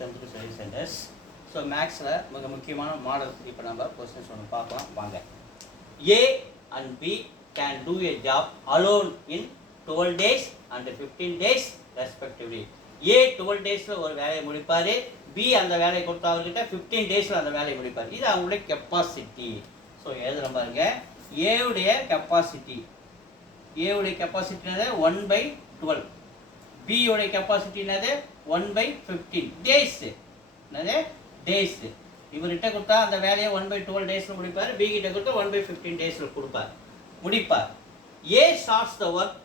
10th study centers. So மேக்ஸில் மிக முக்கியமான மாடல் இப்போ நம்ம கொஸ்டின்ஸ் ஒன்று பார்க்கலாம் வாங்க. A and B can do a job alone in 12 days and 15 days respectively. A 12 டேஸில் ஒரு வேலையை முடிப்பார், B அந்த வேலையை கொடுத்த அவர்கிட்ட 15 டேஸில் அந்த வேலையை முடிப்பார். இது அவங்களுடைய கெப்பாசிட்டி. ஸோ எழுதுகிற பாருங்க, ஏவுடைய கெப்பாசிட்டி, ஏவுடைய கெப்பாசிட்டினது 1/12, பியோடைய கெப்பாசிட்டினது 1/15 டேஸ். என்னது டேஸ். இவர்கிட்ட கொடுத்தா அந்த வேலையை 1/12 டேஸில் முடிப்பார், பி கிட்ட கொடுத்தா 1/15 டேஸில் கொடுப்பார் முடிப்பார். A starts the work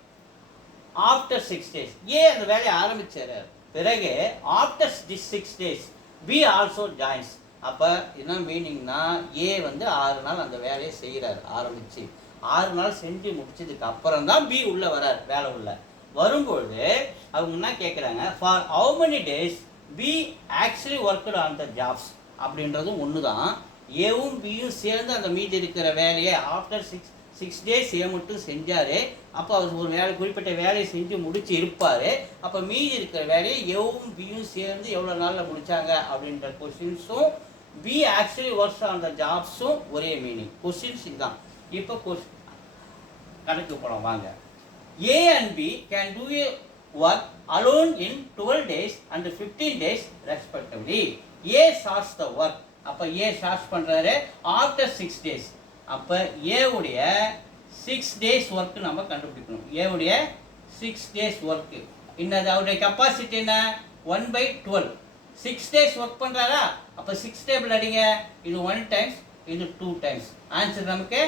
after 6 days. A அந்த வேலையை ஆரம்பிச்சார், பிறகு after 6 days B also joins. அப்போ என்ன மீனிங்னா, ஏ வந்து 6 நாள் அந்த வேலையை செய்கிறார், ஆரம்பித்து 6 நாள் செஞ்சு முடிச்சதுக்கு அப்புறம் தான் பி உள்ளே வரார். வேலை உள்ள வரும்பொழுது அவங்க என்ன கேட்குறாங்க, for how many days B actually worked on the jobs அப்படின்றதும் ஒன்று தான். ஏவும் பியும் சேர்ந்து அந்த மீதி இருக்கிற வேலையை ஆஃப்டர் 6 days ஏ மட்டும் செஞ்சார். அப்போ அவர் ஒரு வேலை குறிப்பிட்ட வேலையை செஞ்சு முடிச்சு இருப்பார். அப்போ மீதி இருக்கிற வேலையை ஏவும் பியும் சேர்ந்து எவ்வளோ நாளில் முடித்தாங்க அப்படின்ற கொஸ்டின்ஸும் B actually works on the ஜாப்ஸும் ஒரே மீனிங். கொஸ்டின்ஸ் இதுதான். இப்போ கணக்கு போகலாம் வாங்க. A and B can do a work alone in 12 days and 15 days respectively. A starts the work. அப்போ A starts பண்ணுறாரு ஆஃப்டர் 6 days. அப்போ A உடைய 6 days ஒர்க்கு நம்ம கண்டுபிடிக்கணும். A உடைய 6 days ஒர்க்கு என்னது, அவருடைய கெப்பாசிட்டி என்ன, 1/12. 6 days ஒர்க் பண்ணுறாரா, அப்போ 6 டேபிள் அடிங்க, இது 1 times, இது 2 times. ஆன்சர் நமக்கு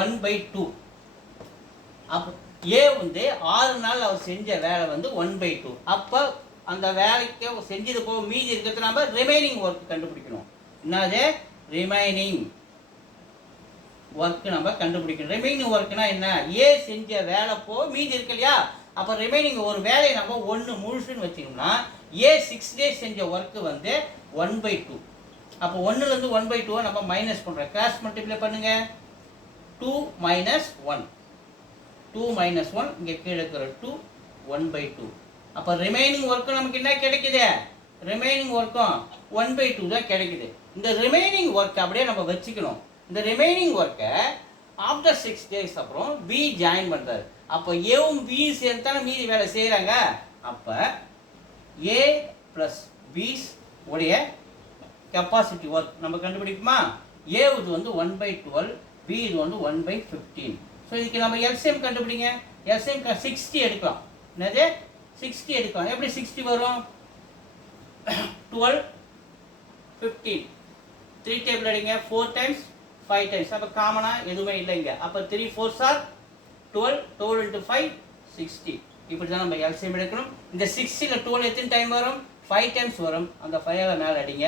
1/2. அப்போ ஏ வந்து 6 நாள் அவர் செஞ்ச வேலை வந்து 1/2. அப்போ அந்த வேலைக்கு செஞ்சது போக மீதி இருக்கிறது நம்ம ரிமைனிங் ஒர்க் கண்டுபிடிக்கணும். என்னது ரிமைனிங் ஒர்க்கு நம்ம கண்டுபிடிக்கணும். ரிமைனிங் ஒர்க்னா என்ன, ஏ செஞ்ச வேலை போக மீதி இருக்கு இல்லையா, அப்போ ரிமைனிங் ஒரு வேலையை நம்ம 1 முழுசுன்னு வச்சிக்கணும்னா ஏ 6 days செஞ்ச ஒர்க்கு வந்து 1/2. அப்போ 1லேருந்து 1/2 நம்ம மைனஸ் பண்ணுறோம், கிராஸ் மல்டிப்ளை பண்ணுங்க. 2 - 1, 2 - 1 இங்கே கீழே இருக்கிற 2, 1/2. அப்போ ரிமைனிங் ஒர்க்கும் நமக்கு என்ன கிடைக்குது, ரிமைனிங் ஒர்க்கும் 1/2 தான் கிடைக்குது. இந்த ரிமைனிங் ஒர்க் அப்படியே நம்ம வச்சுக்கணும். இந்த ரிமைனிங் ஒர்க்கை ஆஃப்டர் 6 days அப்புறம் பி ஜாயின் பண்ணுறாரு. அப்போ ஏவும் பி சேர்ந்து தானே மீதி வேலை செய்கிறாங்க. அப்போ ஏ ப்ளஸ் பிஸ் உடைய கெப்பாசிட்டி ஒர்க் நம்ம கண்டுபிடிக்குமா. ஏ இது வந்து 1/12, பி இது வந்து 1/15. ஸோ இதுக்கு நம்ம எல்சிஎம் கண்டுபிடிங்க. எல்சிஎம் 60 எடுக்கலாம். என்னது 60 எடுக்கலாம். எப்படி 60 வரும், 12, 15, 3 டேபிள் அடிங்க, 4 times, 5 times. அப்போ காமனாக எதுவுமே இல்லைங்க. அப்போ 3 4s are 12, 12 into 5, 60. இப்படி தான் நம்ம எல்சிஎம் எடுக்கணும். இந்த 60ல் 12 எத்தனை டைம் வரும், 5 times வரும். அந்த 5 மேலே அடிங்க,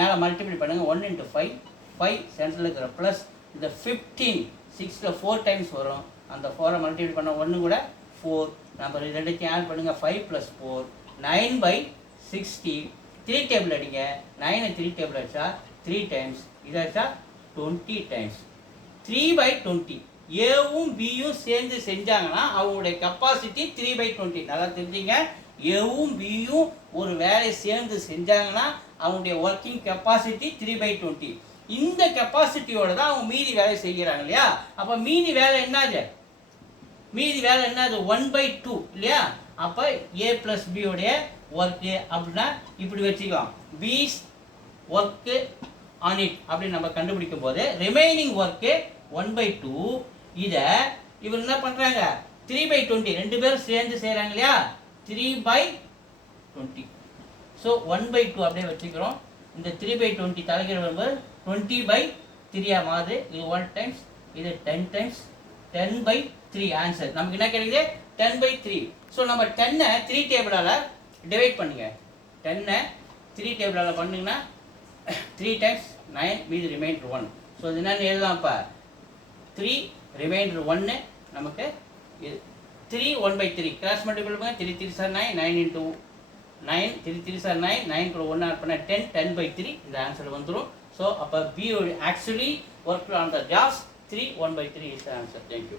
மேலே மல்டிப்ளை பண்ணுங்கள். 1 into 5, 5 சென்டரில் இருக்கிற ப்ளஸ் இந்த 15 6ல் 4 times வரும். அந்த 4 மல்டிப்ளை பண்ண 1 கூட 4. நம்ம ரெண்டுத்தையும் ஆட் பண்ணுங்கள். 5 + 4 9/60. 3 டேபிள் அடிங்க, 9 3 டேபிள் அடிச்சா 3 times, இதாச்சா 20 times. 3/20. ஏவும் பியும் சேர்ந்து செஞ்சாங்கன்னா அவங்களுடைய கெப்பாசிட்டி 3/20. நல்லா தெரிஞ்சுங்க, ஏவும் பியும் ஒரு வேலையை சேர்ந்து செஞ்சாங்கன்னா அவங்களுடைய ஒர்க்கிங் கெப்பாசிட்டி 3/20. இந்த கெப்பாசிட்டியோட தான் அவங்க மீதி வேலை செய்கிறாங்க இல்லையா. அப்போ மீதி வேலை என்னது, மீதி வேலை என்னது 1/2 இல்லையா. அப்போ ஏ ப்ளஸ் பியோடைய ஒர்க்கு அப்படின்னா இப்படி வச்சுக்கலாம், பிஸ் ஒர்க்கு ஆன் இட் அப்படின்னு நம்ம கண்டுபிடிக்கும் போது ரிமைனிங் ஒர்க்கு 1/2. இதை இவர் என்ன பண்ணுறாங்க 3/20, 2 பேரும் சேர்ந்து செய்கிறாங்க இல்லையா, 3/20. ஸோ 1/2 அப்படியே வச்சுக்கிறோம். இந்த 3/20 தலைகீழ் வரும்போது 20/3 மாறுது. இது 1 times, இது 10 times, 10/3. ஆன்சர் நமக்கு என்ன கிடைக்குது, 10/3. ஸோ நம்ம 10-ஐ 3 டேபிளால் டிவைட் பண்ணுங்க. 10-ஐ 3 டேபிளால் பண்ணிங்கன்னா 3 times 9, மீது ரிமைண்டர் 1. ஸோ இது என்னென்னு எழுதலாம். இப்போ 3 ரிமைண்டர் 1 நமக்கு இது 3 1/3 கிராஸ் மல்டிபிள் பண்ணுங்க. 3 3s are 9, 9 into 9, 3 3s are 9, 9 கூட 1 ஆட் பண்ண 10, 10/3 இந்த ஆன்சர் வந்துடும். ஸோ அப்போ B actually work on the jobs 3 1/3 is the answer. Thank you.